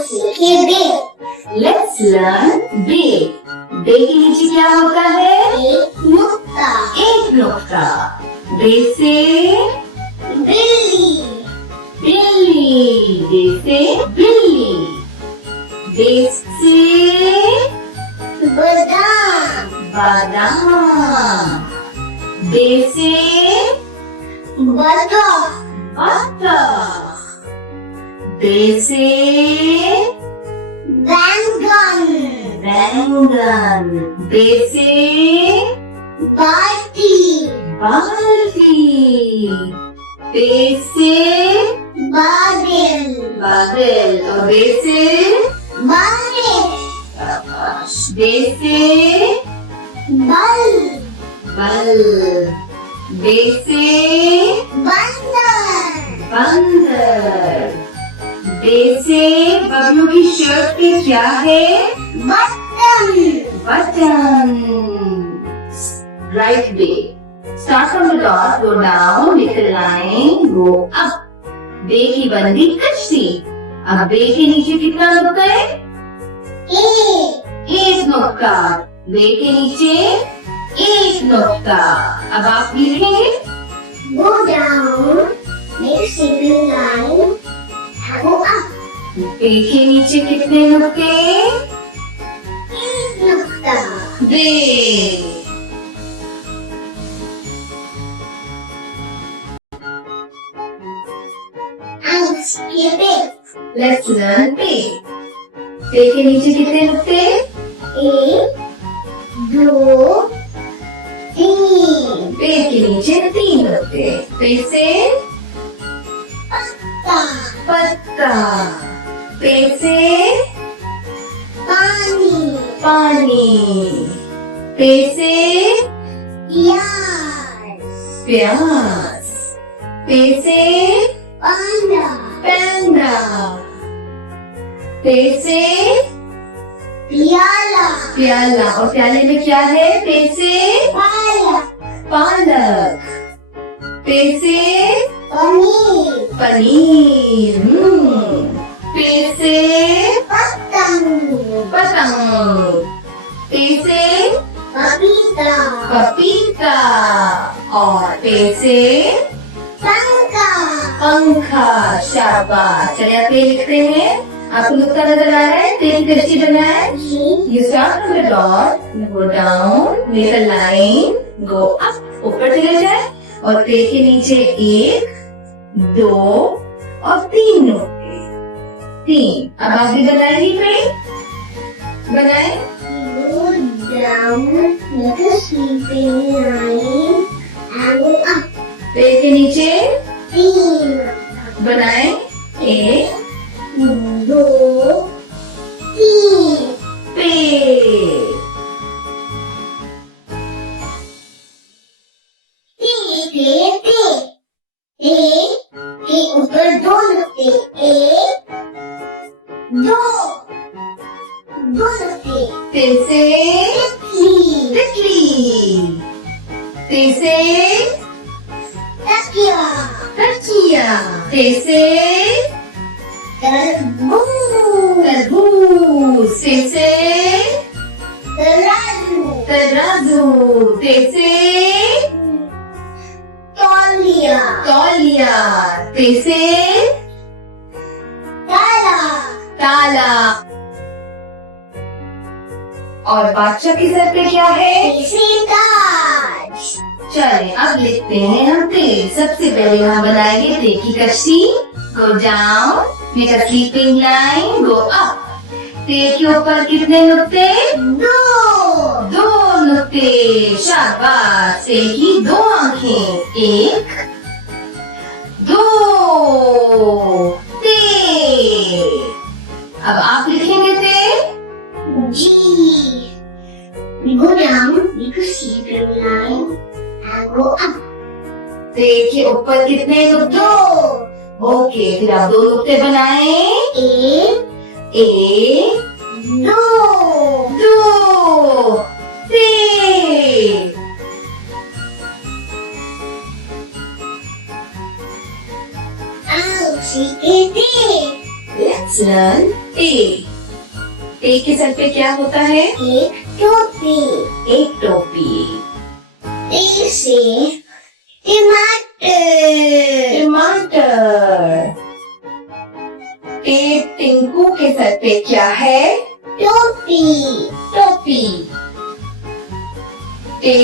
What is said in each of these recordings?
सीखे बे। Let's learn बे। बे के नीचे क्या होता है? एक नुक्ता। एक नुक्ता। बे से बिल्ली। बिल्ली। बे से बिल्ली। बे से बादाम। बादाम। बे से बतख। बतख। बे से बैंगन। बैंगन। बे से बाल्टी। बाल्टी। बे से बादल। बादल। और बे से बारिश। बे से बल। बल। बे से बंदर। बंदर। बे से बबलू की शर्ट पे क्या है? Button. Button. Right way. Start from the dot, go down, make a line, go up. बे की बंदी कश्ती। अब बे के नीचे कितना नुक्ता है? एक नुक्ता। बे के नीचे एक नुक्ता। अब आप लिखेंगे Go down, make straight line, and go up. बे के नीचे कितने नुक्ते? एक नुक्ता। बे। And skip it. Let's learn बे। बे के नीचे कितने नुक्ते? एक, दो, तीन। बे के नीचे तीन नुक्ते। बे से पत्ता। पत्ता। बे से पानी। पानी। बे से प्याज। प्याज। बे से पांडा। पैंडा। बे से प्याला। प्याला। और प्याले में क्या है? बे से पालक। पालक। बे से पनीर। पनीर। बे से पतंग। पतंग। बे से पपीता। पपीता। और बे से पंखा। पंखा। शाबाश। चलिए आप ये लिखते हैं। आपको नुक्ता नजर आ रहा है? पेज कैसी बना है? You start from the dot, go down, make a line, go up. ऊपर चले जाए और पेज के नीचे एक, दो और तीन नुक्ते। तीन। अब आप भी बनाएंगी पेज? बनाए? Go down, make a sleeping line, and go up. Page के नीचे तीन। बनाए? एक, दो, तीन। पेज। के ऊपर दो नुक्ते। एक, दो, दो नुक्ते। फिर से तितली। तितली। फिर से तकिया। तकिया। फिर से तरबूज। तरबूज। फिर से तराजू। तराजू। फिर से तौलिया। तौलिया। फिर से ताला। ताला। और बादशाह की सर पे क्या है? ताज। चले अब लिखते हैं हम पेज। सबसे पहले यहाँ बनाएंगे पेज की कश्ती। Go down, make a sleeping line, go up. Page के ऊपर कितने नुक्ते? दो। दो नुक्ते। शाबाश। पेज की दो आंखें। एक, दो, पेज। अब आप लिखेंगे page. G. Go down, make a sleeping line, and go up. Page के ऊपर कितने नुक्ते? दो। ओके, फिर आप दो नुक्ते बनाए। एक, एक, दो। दो, तीन। I'll see it. Let's learn turn टे। टे के सर पे क्या होता है? एक टोपी। एक टोपी। टे से टमाटर। टमाटर। टे टिंकू के सर पे क्या है? टोपी। टोपी। टे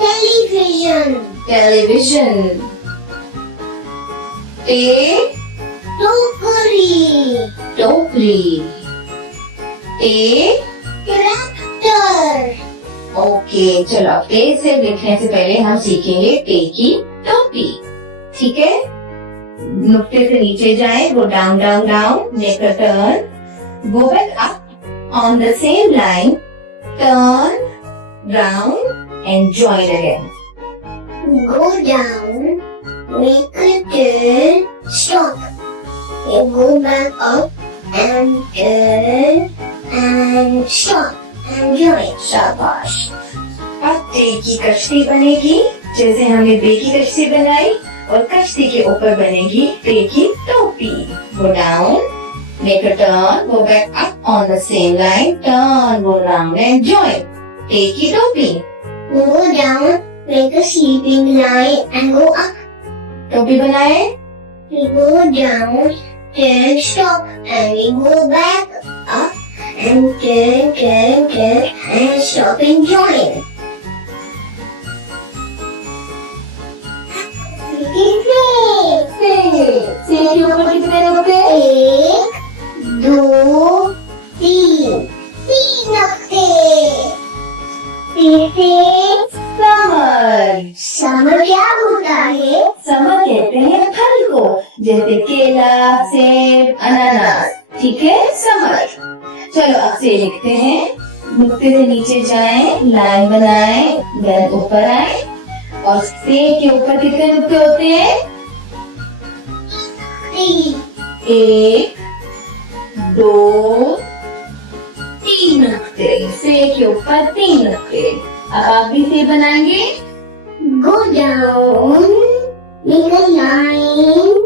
टेलीविजन। टेलीविजन। टे टोकरी। टोकरी। टे ट्रैक्टर। ओके, चलो अब टे से लिखने से पहले हम सीखेंगे टे की टोपी। ठीक है, नुक्ते से नीचे जाए, go down down down, make a turn, go back up on the same line, turn round and join again. Go down, make a turn, stop. And go back up and turn and stop and join. शाबाश। अब टे की कश्ती बनेगी जैसे हमने बे की कश्ती बनाई, और कश्ती के ऊपर बनेगी टे की टोपी। Go down, make a turn, go back up on the same line, turn, go round and join. टे की टोपी। Go down, make a sleeping line and go up. टोपी बनाए, We go down, turn, stop, and we go back up and turn and stop and join. से के ऊपर कितने नुक्ते? एक, दो, तीन, तीन नक्शे। फिर से समर। समर क्या होता है? समर कहते हैं फल को, जैसे केला, सेब, अनानास। ठीक है, समर। चलो अब से लिखते हैं, नुक्ते से नीचे जाएं, लाइन बनाएं, देन ऊपर आए, और से के ऊपर कितने नुक्ते होते हैं? तीन। एक, दो, तीन नुक्ते। से के ऊपर तीन नुक्ते। अब आप भी से बनाएंगे। Go down, make a line,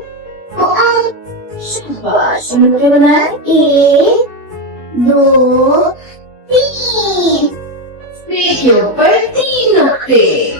go up. शाबाश, नुक्ते बनाए। एक, दो, तीन। से के ऊपर तीन नुक्ते।